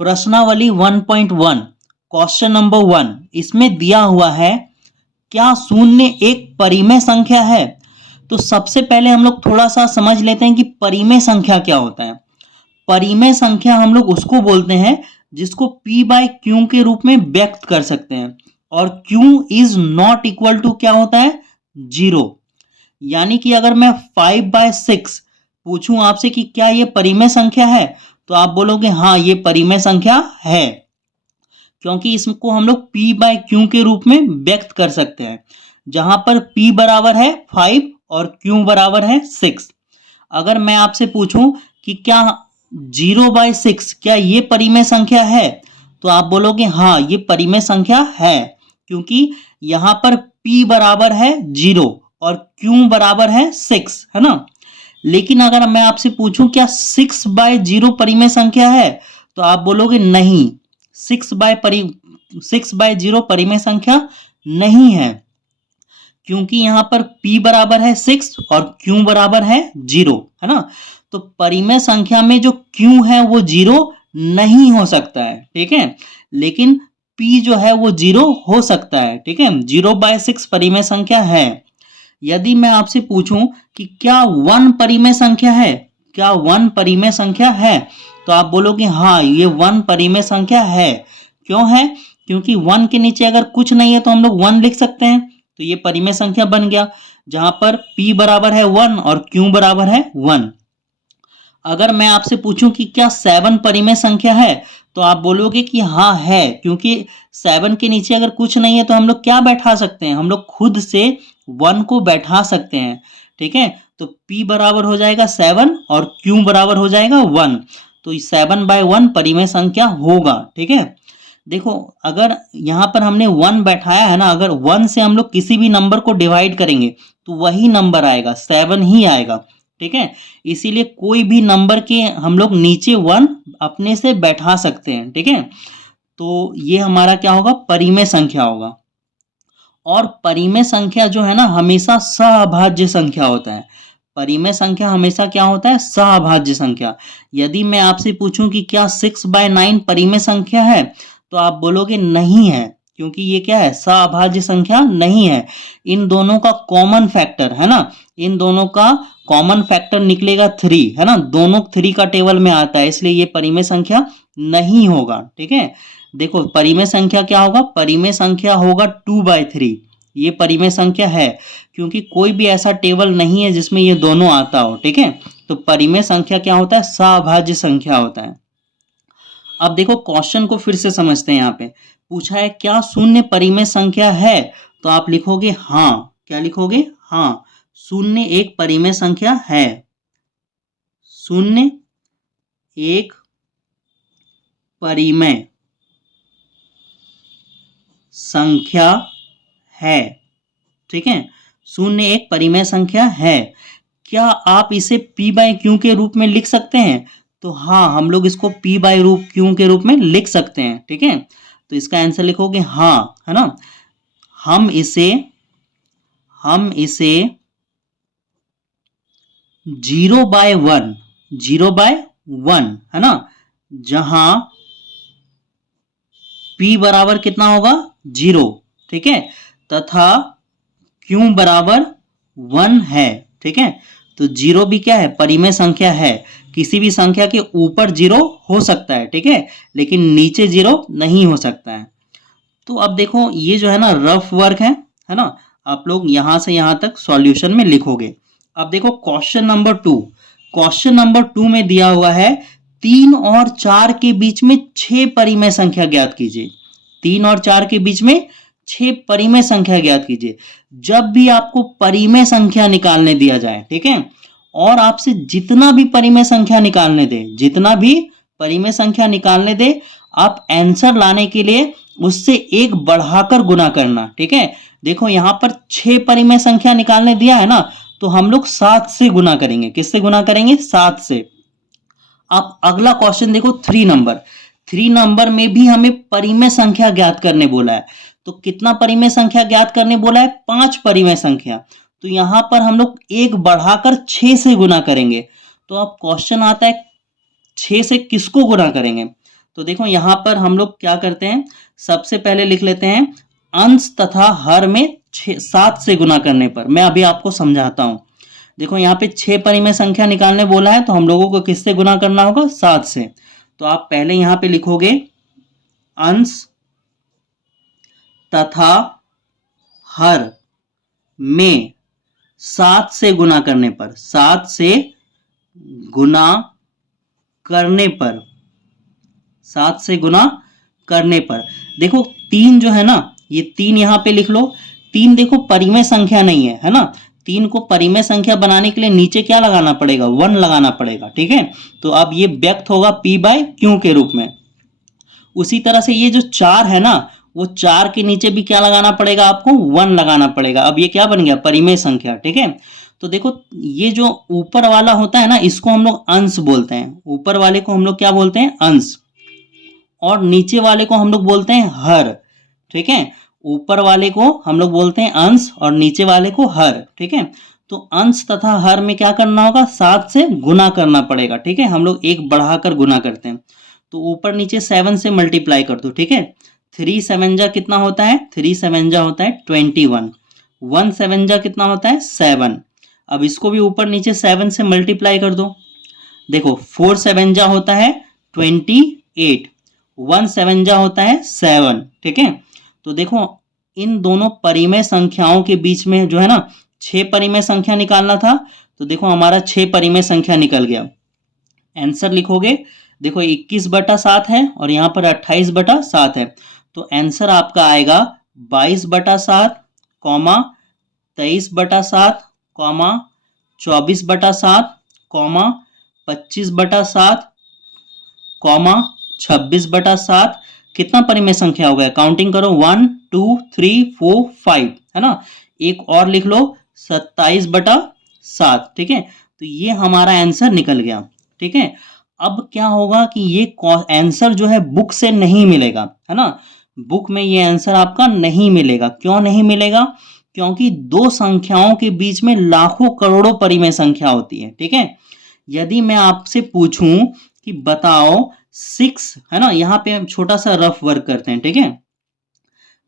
प्रश्नावली 1.1 question number 1 इसमें दिया हुआ है क्या शून्य एक परिमेय संख्या है। तो सबसे पहले हम लोग थोड़ा सा समझ लेते हैं कि परिमेय संख्या क्या होता है। परिमेय संख्या हम लोग उसको बोलते हैं जिसको p बाय क्यू के रूप में व्यक्त कर सकते हैं और q is not equal to क्या होता है 0। यानी कि अगर मैं 5/6 पूछूं आपसे कि क्या ये परिमेय संख्या है तो आप बोलोगे हाँ ये परिमेय संख्या है, क्योंकि इसको हम लोग p बाय क्यू के रूप में व्यक्त कर सकते हैं जहां पर p बराबर है 5 और q बराबर है 6। अगर मैं आपसे पूछूं कि क्या 0/6 क्या ये परिमेय संख्या है तो आप बोलोगे हाँ ये परिमेय संख्या है, क्योंकि यहां पर p बराबर है 0 और q बराबर है 6, है ना। लेकिन अगर मैं आपसे पूछूं क्या 6/0 परिमेय संख्या है तो आप बोलोगे नहीं 6/0 परिमेय संख्या नहीं है, क्योंकि यहां पर p बराबर है 6 और q बराबर है 0, है ना। तो परिमेय संख्या में जो q है वो 0 नहीं हो सकता है, ठीक है, लेकिन p जो है वो 0 हो सकता है, ठीक है। 0/6 परिमेय संख्या है। यदि मैं आपसे पूछूं कि क्या 1 परिमेय संख्या है, क्या 1 परिमेय संख्या है तो आप बोलोगे हाँ ये 1 परिमेय संख्या है। क्यों है? क्योंकि 1 के नीचे अगर कुछ नहीं है तो हम लोग 1 लिख सकते हैं, तो ये परिमेय संख्या बन गया जहां पर p बराबर है 1 और q बराबर है 1। अगर मैं आपसे पूछूं कि क्या 7 परिमेय संख्या है तो आप बोलोगे कि हाँ है, क्योंकि 7 के नीचे अगर कुछ नहीं है तो हम लोग क्या बैठा सकते हैं, हम लोग खुद से 1 को बैठा सकते हैं, ठीक है। तो p बराबर हो जाएगा 7 और q बराबर हो जाएगा 1, तो 7/1 परिमेय संख्या होगा, ठीक है। देखो अगर यहाँ पर हमने 1 बैठाया है ना, अगर 1 से हम लोग किसी भी नंबर को डिवाइड करेंगे तो वही नंबर आएगा, 7 ही आएगा, ठीक है। इसीलिए कोई भी नंबर के हम लोग नीचे 1 अपने से बैठा सकते हैं, ठीक है। तो ये हमारा क्या होगा, परिमेय संख्या होगा। और परिमेय संख्या जो है ना हमेशा सहअभाज्य संख्या होता है। परिमेय संख्या हमेशा क्या होता है, सहअभाज्य संख्या। यदि मैं आपसे पूछूं कि क्या 6/9 परिमेय संख्या है तो आप बोलोगे नहीं है, क्योंकि ये क्या है, सहअभाज्य संख्या नहीं है। इन दोनों का कॉमन फैक्टर है ना, इन दोनों का कॉमन फैक्टर निकलेगा 3, है ना, दोनों 3 का टेबल में आता है, इसलिए ये परिमेय संख्या नहीं होगा, ठीक है। देखो परिमेय संख्या क्या होगा, परिमेय संख्या होगा 2/3। ये परिमेय संख्या है क्योंकि कोई भी ऐसा टेबल नहीं है जिसमें ये दोनों आता हो, ठीक है। तो परिमेय संख्या क्या होता है, सहअभाज्य संख्या होता है। अब देखो क्वेश्चन को फिर से समझते हैं। यहाँ पे पूछा है क्या शून्य परिमेय संख्या है तो आप लिखोगे हाँ, क्या लिखोगे, हाँ शून्य एक परिमेय संख्या है, शून्य एक परिमेय संख्या है, ठीक है, शून्य एक परिमेय संख्या है। क्या आप इसे p/q के रूप में लिख सकते हैं तो हाँ हम लोग इसको p/q के रूप में लिख सकते हैं, ठीक है। तो इसका आंसर लिखोगे हाँ, है ना। हम इसे 0/1 है ना, जहां p बराबर कितना होगा 0, ठीक है, तथा q बराबर 1 है, ठीक है। तो 0 भी क्या है, परिमेय संख्या है। किसी भी संख्या के ऊपर 0 हो सकता है, ठीक है, लेकिन नीचे 0 नहीं हो सकता है। तो अब देखो ये जो है ना रफ वर्क है ना, आप लोग यहां से यहां तक सॉल्यूशन में लिखोगे। अब देखो क्वेश्चन नंबर 2, क्वेश्चन नंबर 2 में दिया हुआ है 3 और 4 के बीच में 6 परिमेय संख्या ज्ञात कीजिए। 3 और 4 के बीच में 6 परिमेय संख्या ज्ञात कीजिए। जब भी आपको परिमेय संख्या निकालने दिया जाए, ठीक है, और आपसे जितना भी परिमेय संख्या निकालने दे, जितना भी परिमेय संख्या निकालने दे, आप आंसर लाने के लिए उससे एक बढ़ाकर गुना करना, ठीक है। देखो यहां पर 6 परिमेय संख्या निकालने दिया है ना, तो हम लोग 7 से गुना करेंगे। किससे गुना करेंगे, 7 से। अब अगला क्वेश्चन देखो 3 नंबर में भी हमें परिमेय संख्या ज्ञात करने बोला है। तो कितना परिमेय संख्या ज्ञात करने बोला है, 5 परिमेय संख्या। तो यहां पर हम लोग एक बढ़ाकर 6 से गुना करेंगे। तो अब क्वेश्चन आता है 6 से किसको गुना करेंगे, तो देखो यहाँ पर हम लोग क्या करते हैं, सबसे पहले लिख लेते हैं अंश तथा हर में 7 से गुना करने पर। मैं अभी आपको समझाता हूं। देखो यहाँ पे 6 परिमेय संख्या निकालने बोला है, तो हम लोगों को किससे गुना करना होगा, 7 से। तो आप पहले यहाँ पे लिखोगे अंश तथा हर में 7 से गुना करने पर, 7 से गुना करने पर, 7 से गुना करने पर। देखो 3 जो है ना, ये 3 यहां पे लिख लो। 3 देखो परिमेय संख्या नहीं है ना। 3 को परिमेय संख्या बनाने के लिए नीचे क्या लगाना पड़ेगा, 1 लगाना पड़ेगा, ठीक है। तो अब ये व्यक्त होगा p/q के रूप में। उसी तरह से ये जो 4 है ना, वो 4 के नीचे भी क्या लगाना पड़ेगा, आपको 1 लगाना पड़ेगा। अब ये क्या बन गया, परिमेय संख्या, ठीक है। तो देखो ये जो ऊपर वाला होता है ना, इसको हम लोग अंश बोलते हैं। ऊपर वाले को हम लोग क्या बोलते हैं, अंश, और नीचे वाले को हम लोग बोलते हैं हर, ठीक है। ऊपर वाले को हम लोग बोलते हैं अंश और नीचे वाले को हर, ठीक है। तो अंश तथा हर में क्या करना होगा, 7 से गुना करना पड़ेगा, ठीक है। हम लोग एक बढ़ाकर गुना करते हैं। तो ऊपर नीचे 7 से मल्टीप्लाई कर दो, ठीक है। 3 7 जा कितना होता है, 3 7 जा होता है 21। 1 7 जा कितना होता है, 7। अब इसको भी ऊपर नीचे 7 से मल्टीप्लाई कर दो। देखो 4 7 जा होता है 28। 1 7 जा होता है 7, ठीक है। तो देखो इन दोनों परिमेय संख्याओं के बीच में जो है ना, 6 परिमेय संख्या निकालना था। तो देखो हमारा 6 परिमेय संख्या निकल गया। आंसर लिखोगे, देखो 21/7 है और यहाँ पर 28/7 है। तो आंसर आपका आएगा 22/7, 23/7, 24/7, 25/7, 26/7। कितना परिमेय संख्या हो गया, काउंटिंग करो, 1 2 3 4 5, है ना। एक और लिख लो 27/7, ठीक है। तो ये हमारा आंसर निकल गया, ठीक है। अब क्या होगा कि ये आंसर जो है बुक से नहीं मिलेगा, है ना। बुक में ये आंसर आपका नहीं मिलेगा। क्यों नहीं मिलेगा, क्योंकि दो संख्याओं के बीच में लाखों करोड़ों परिमेय संख्या होती है, ठीक है। यदि मैं आपसे पूछूं कि बताओ 6, है ना, यहां पे हम छोटा सा रफ वर्क करते हैं, ठीक है।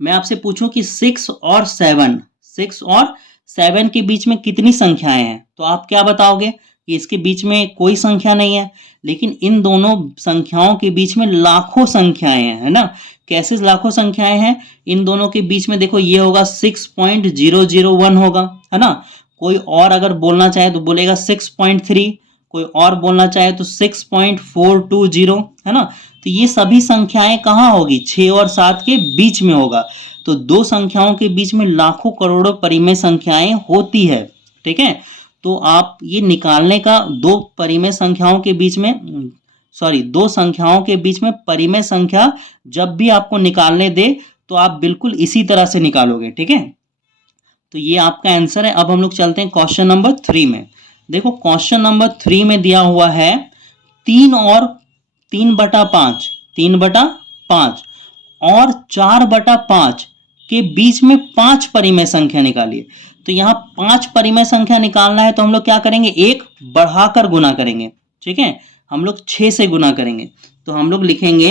मैं आपसे पूछूं कि 6 और 7 के बीच में कितनी संख्याएं हैं, तो आप क्या बताओगे कि इसके बीच में कोई संख्या नहीं है। लेकिन इन दोनों संख्याओं के बीच में लाखों संख्याएं हैं, है ना। कैसे लाखों संख्याएं हैं, इन दोनों के बीच में देखो ये होगा 6.001 होगा, है ना। कोई और अगर बोलना चाहे तो बोलेगा 6.3, कोई और बोलना चाहे तो 6.420, है ना। तो ये सभी संख्याएं कहाँ होगी, 6 और 7 के बीच में होगा। तो दो संख्याओं के बीच में लाखों करोड़ों परिमेय संख्याएं होती है, ठीक है। तो आप ये निकालने का, दो परिमेय संख्याओं के बीच में, दो संख्याओं के बीच में परिमेय संख्या जब भी आपको निकालने दे तो आप बिल्कुल इसी तरह से निकालोगे, ठीक है। तो ये आपका आंसर है। अब हम लोग चलते हैं क्वेश्चन नंबर 3 में। देखो क्वेश्चन नंबर 3 में दिया हुआ है 3 और 3/5, 3/5 और 4/5 के बीच में 5 परिमेय संख्या निकालिए। तो यहाँ 5 परिमेय संख्या निकालना है, तो हम लोग क्या करेंगे, एक बढ़ाकर गुना करेंगे, ठीक है। हम लोग 6 से गुना करेंगे। तो हम लोग लिखेंगे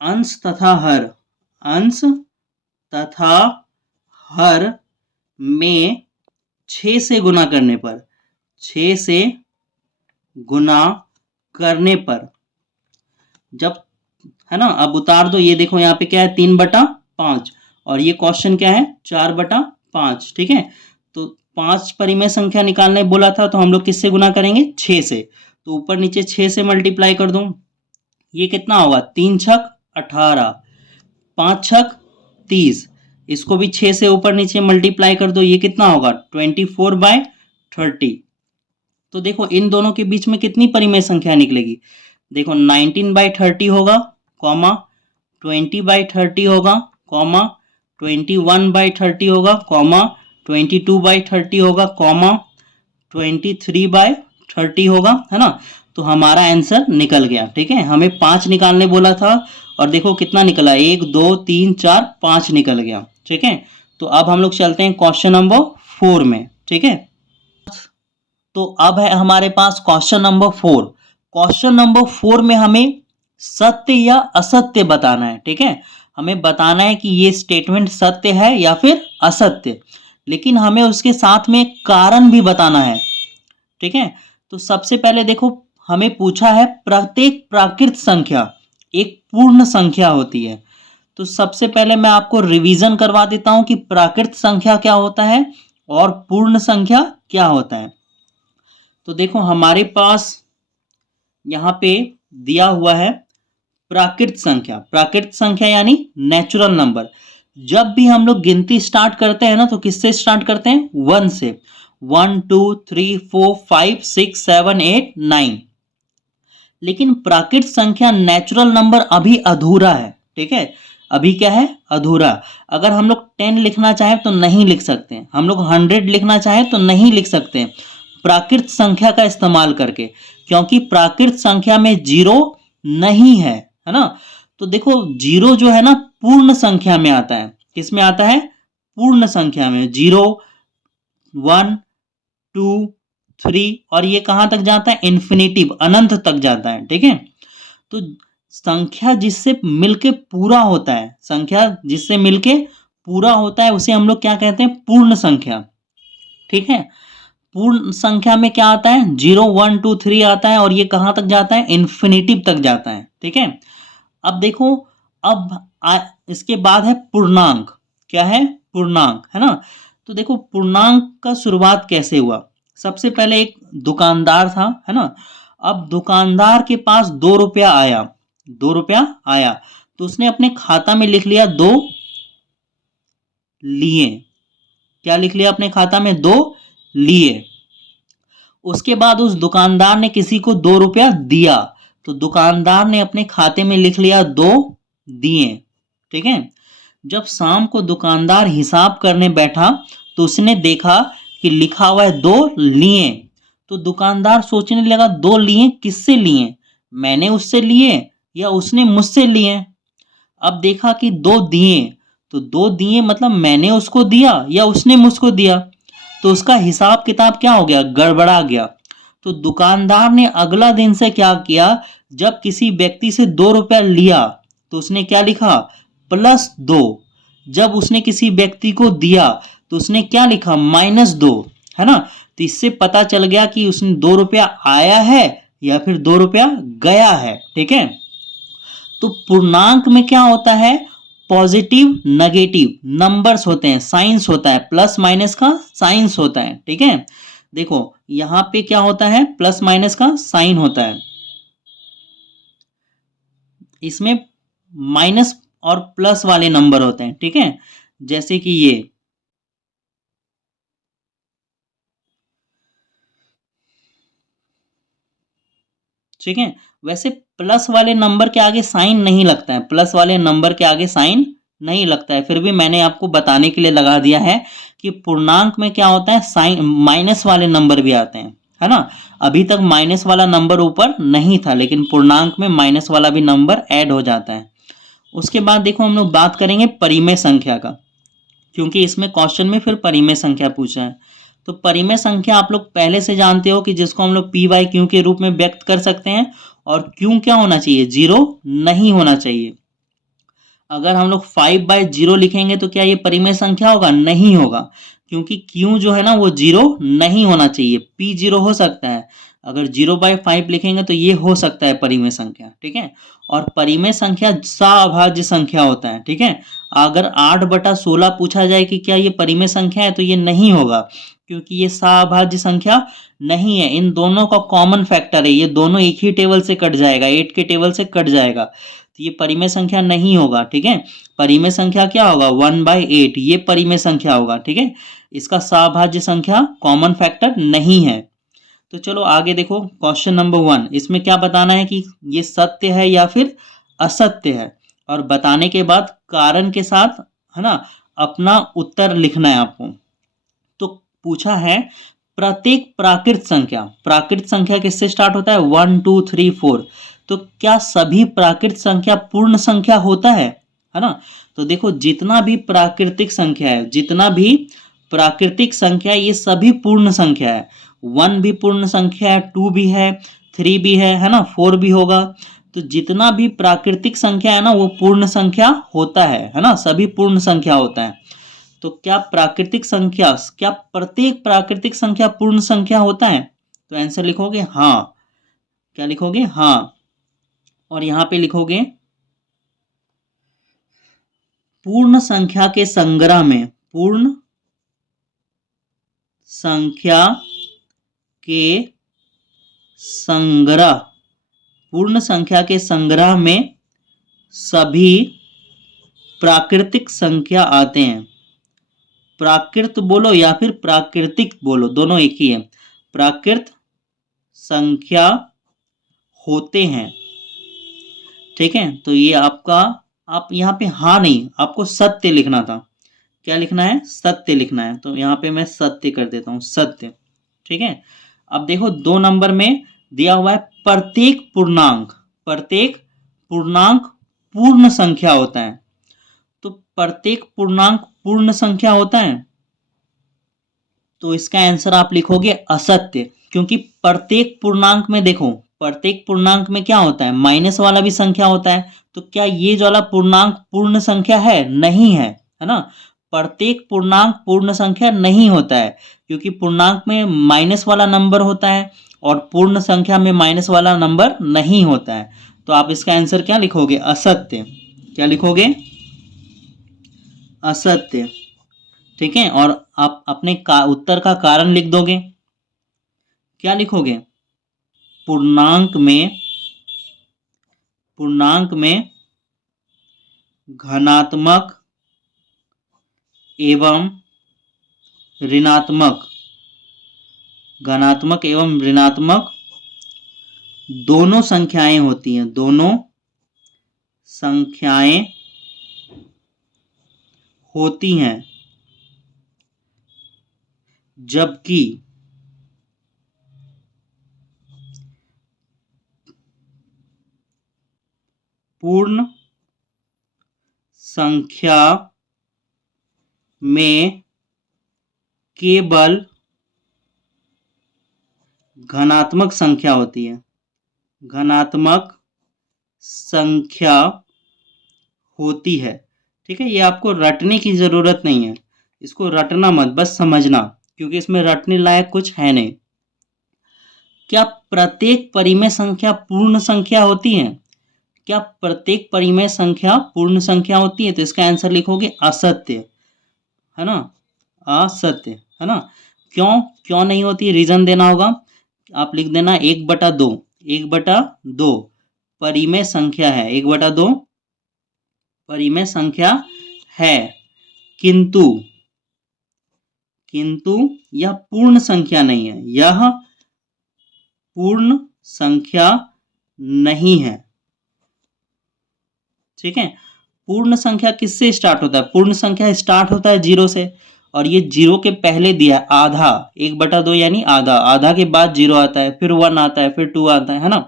अंश तथा हर, अंश तथा हर में 6 से गुना करने पर, 6 से गुना करने पर, जब, है ना, अब उतार दो। ये देखो यहाँ पे क्या है, 3/5 और ये क्वेश्चन क्या है, 4/5, ठीक है। तो 5 परिमेय संख्या निकालने बोला था, तो हम लोग किससे गुना करेंगे, 6 से। तो ऊपर नीचे 6 से मल्टीप्लाई कर दूं, ये कितना होगा, 3 छक 18, 5 छक 30। इसको भी 6 से ऊपर नीचे मल्टीप्लाई कर दो, ये कितना होगा, 24/30। तो देखो इन दोनों के बीच में कितनी परिमेय संख्या निकलेगी, देखो 19/30 होगा, 20/30 होगा, 21/30 होगा, 22/30 होगा, 23/30 होगा, है ना। तो हमारा आंसर निकल गया, ठीक है। हमें 5 निकालने बोला था और देखो कितना निकला, 1 2 3 4 5 निकल गया, ठीक है। तो अब हम लोग चलते हैं क्वेश्चन नंबर 4 में, ठीक है। तो अब है हमारे पास क्वेश्चन नंबर 4। क्वेश्चन नंबर 4 में हमें सत्य या असत्य बताना है। ठीक है, हमें बताना है कि ये स्टेटमेंट सत्य है या फिर असत्य, लेकिन हमें उसके साथ में एक कारण भी बताना है। ठीक है, तो सबसे पहले देखो हमें पूछा है प्रत्येक प्राकृत संख्या एक पूर्ण संख्या होती है। तो सबसे पहले मैं आपको रिवीजन करवा देता हूं कि प्राकृत संख्या क्या होता है और पूर्ण संख्या क्या होता है। तो देखो हमारे पास यहाँ पे दिया हुआ है प्राकृत संख्या। प्राकृत संख्या यानी नेचुरल नंबर। जब भी हम लोग गिनती स्टार्ट करते हैं ना, तो किससे स्टार्ट करते हैं? 1 से। 1 2 3 4 5 6 7 8 9। लेकिन प्राकृत संख्या नेचुरल नंबर अभी अधूरा है। ठीक है, अभी क्या है? अधूरा। अगर हम लोग 10 लिखना चाहें तो नहीं लिख सकते, हम लोग 100 लिखना चाहें तो नहीं लिख सकते प्राकृत संख्या का इस्तेमाल करके, क्योंकि प्राकृत संख्या में जीरो नहीं है ना। तो देखो जीरो जो है ना पूर्ण संख्या में आता है। किस में आता है? पूर्ण संख्या में। 0 1 2 3 और ये कहां तक जाता है? इन्फिनिटिव, अनंत तक जाता है। ठीक है, तो संख्या जिससे मिलके पूरा होता है, संख्या जिससे मिलके पूरा होता है उसे हम लोग क्या कहते हैं? पूर्ण संख्या। ठीक है, पूर्ण संख्या में क्या आता है? 0 1 2 3 आता है और ये कहां तक जाता है? इन्फिनिटिव तक जाता है। ठीक है, अब देखो इसके बाद है पूर्णांक। क्या है? पूर्णांक, है ना। तो देखो पूर्णांक का शुरुआत कैसे हुआ? सबसे पहले एक दुकानदार था, है ना। अब दुकानदार के पास 2 रुपया आया, 2 रुपया आया तो उसने अपने खाता में लिख लिया 2 लिए। क्या लिख लिया अपने खाता में? 2 लिए। उसके बाद उस दुकानदार ने किसी को 2 रुपया दिया, तो दुकानदार ने अपने खाते में लिख लिया 2 दिए। ठीक है, जब शाम को दुकानदार हिसाब करने बैठा तो उसने देखा कि लिखा हुआ है 2 लिए। तो दुकानदार सोचने लगा 2 लिए किससे लिए? मैंने उससे लिए या उसने मुझसे लिए? अब देखा कि 2 दिए, तो 2 दिए मतलब मैंने उसको दिया या उसने मुझको दिया। तो उसका हिसाब किताब क्या हो गया? गड़बड़ा गया। तो दुकानदार ने अगला दिन से क्या किया? जब किसी व्यक्ति से 2 रुपया लिया तो उसने क्या लिखा? +2। जब उसने किसी व्यक्ति को दिया तो उसने क्या लिखा? -2, है ना। तो इससे पता चल गया कि उसने 2 रुपया आया है या फिर 2 रुपया गया है। ठीक है, तो पूर्णांक में क्या होता है? पॉजिटिव नेगेटिव नंबर्स होते हैं, साइंस होता है, प्लस माइनस का साइंस होता है। ठीक है, देखो यहां पे क्या होता है? प्लस माइनस का साइन होता है। इसमें माइनस और प्लस वाले नंबर होते हैं। ठीक है, जैसे कि ये ठीक है, वैसे प्लस वाले नंबर के आगे साइन नहीं लगता है, प्लस वाले नंबर के आगे साइन नहीं लगता है। फिर भी मैंने आपको बताने के लिए लगा दिया है कि पूर्णांक में क्या होता है? साइन माइनस वाले नंबर भी आते हैं, है ना। अभी तक माइनस वाला नंबर ऊपर नहीं था, लेकिन पूर्णांक में माइनस वाला भी नंबर ऐड हो जाता है। उसके बाद देखो हम लोग बात करेंगे परिमेय संख्या का, क्योंकि इसमें क्वेश्चन में फिर परिमेय संख्या पूछा है। तो परिमेय संख्या आप लोग पहले से जानते हो कि जिसको हम लोग p/q के रूप में व्यक्त कर सकते हैं। और q क्या होना चाहिए? 0 नहीं होना चाहिए। अगर हम लोग 5/0 लिखेंगे तो क्या ये परिमेय संख्या होगा? नहीं होगा, क्योंकि q जो है ना वो 0 नहीं होना चाहिए। p 0 हो सकता है, अगर 0/5 लिखेंगे तो ये हो सकता है परिमेय संख्या। ठीक है, और परिमेय संख्या सअभाज्य संख्या होता है। ठीक है, अगर 8/16 पूछा जाए कि क्या ये परिमेय संख्या है तो ये नहीं होगा, क्योंकि ये सअभाज्य संख्या नहीं है। इन दोनों का कॉमन फैक्टर है, ये दोनों एक ही टेबल से कट जाएगा, 8 के टेबल से कट जाएगा, तो ये परिमेय संख्या नहीं होगा। ठीक है, परिमेय संख्या क्या होगा? 1/8, ये परिमेय संख्या होगा। ठीक है, इसका सअभाज्य संख्या कॉमन फैक्टर नहीं है। तो चलो आगे देखो क्वेश्चन नंबर 1। इसमें क्या बताना है कि ये सत्य है या फिर असत्य है, और बताने के बाद कारण के साथ, है ना, अपना उत्तर लिखना है आपको। तो पूछा है प्रत्येक प्राकृत संख्या किससे स्टार्ट होता है? 1 2 3 4। तो क्या सभी प्राकृत संख्या पूर्ण संख्या होता है ना। तो देखो जितना भी प्राकृतिक संख्या है, जितना भी प्राकृतिक संख्या, ये सभी पूर्ण संख्या है। 1 भी पूर्ण संख्या है, 2 भी है, 3 भी है ना, 4 भी होगा। तो जितना भी प्राकृतिक संख्या है ना वो पूर्ण संख्या होता है ना, सभी पूर्ण संख्या होता है। तो क्या प्रत्येक प्राकृतिक संख्या पूर्ण संख्या होता है? तो आंसर लिखोगे हाँ। क्या लिखोगे? हाँ। और यहां पे लिखोगे पूर्ण संख्या के संग्रह में, पूर्ण संख्या के संग्रह, पूर्ण संख्या के संग्रह में सभी प्राकृतिक संख्या आते हैं। प्राकृत बोलो या फिर प्राकृतिक बोलो, दोनों एक ही है। प्राकृत संख्या होते हैं। ठीक है, तो ये आपका, आप यहाँ पे हाँ नहीं, आपको सत्य लिखना था। क्या लिखना है? सत्य लिखना है। तो यहाँ पे मैं सत्य कर देता हूँ, सत्य। ठीक है, अब देखो 2 नंबर में दिया हुआ है प्रत्येक पूर्णांक, प्रत्येक पूर्णांक पूर्ण संख्या होता है। तो प्रत्येक पूर्णांक पूर्ण संख्या होता है, तो इसका आंसर आप लिखोगे असत्य। क्योंकि प्रत्येक पूर्णांक में देखो, प्रत्येक पूर्णांक में क्या होता है? माइनस वाला भी संख्या होता है। तो क्या ये जो वाला पूर्णांक पूर्ण संख्या है? नहीं है, है ना। प्रत्येक पूर्णांक पूर्ण संख्या नहीं होता है, क्योंकि पूर्णांक में माइनस वाला नंबर होता है और पूर्ण संख्या में माइनस वाला नंबर नहीं होता है। तो आप इसका आंसर क्या लिखोगे? असत्य। क्या लिखोगे? असत्य। ठीक है, और आप अपने उत्तर का कारण लिख दोगे। क्या लिखोगे? पूर्णांक में धनात्मक एवं ऋणात्मक, धनात्मक एवं ऋणात्मक दोनों संख्याएं होती हैं, दोनों संख्याएं होती हैं, जबकि पूर्ण संख्या में केवल धनात्मक संख्या होती है, धनात्मक संख्या होती है। ठीक है, ये आपको रटने की जरूरत नहीं है, इसको रटना मत, बस समझना, क्योंकि इसमें रटने लायक कुछ है नहीं। क्या प्रत्येक परिमेय संख्या पूर्ण संख्या होती है? क्या प्रत्येक परिमेय संख्या पूर्ण संख्या होती है? तो इसका आंसर लिखोगे असत्य, है ना, असत्य, है ना। क्यों क्यों नहीं होती? रीजन देना होगा। आप लिख देना 1/2, 1/2 परिमेय संख्या है, 1/2 परिमेय संख्या है, किंतु यह पूर्ण संख्या नहीं है, यह पूर्ण संख्या नहीं है। ठीक है, पूर्ण संख्या किससे स्टार्ट होता है? पूर्ण संख्या स्टार्ट होता है 0 से, और ये 0 के पहले दिया है आधा, 1/2 यानी आधा, आधा के बाद 0 आता है, फिर 1 आता है, फिर 2 आता है ना।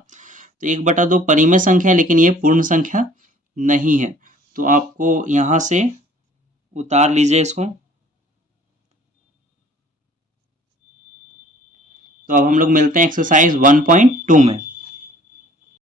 तो 1/2 परिमेय संख्या है, लेकिन ये पूर्ण संख्या नहीं है। तो आपको यहां से उतार लीजिए इसको। तो अब हम लोग मिलते हैं एक्सरसाइज 1.2 में।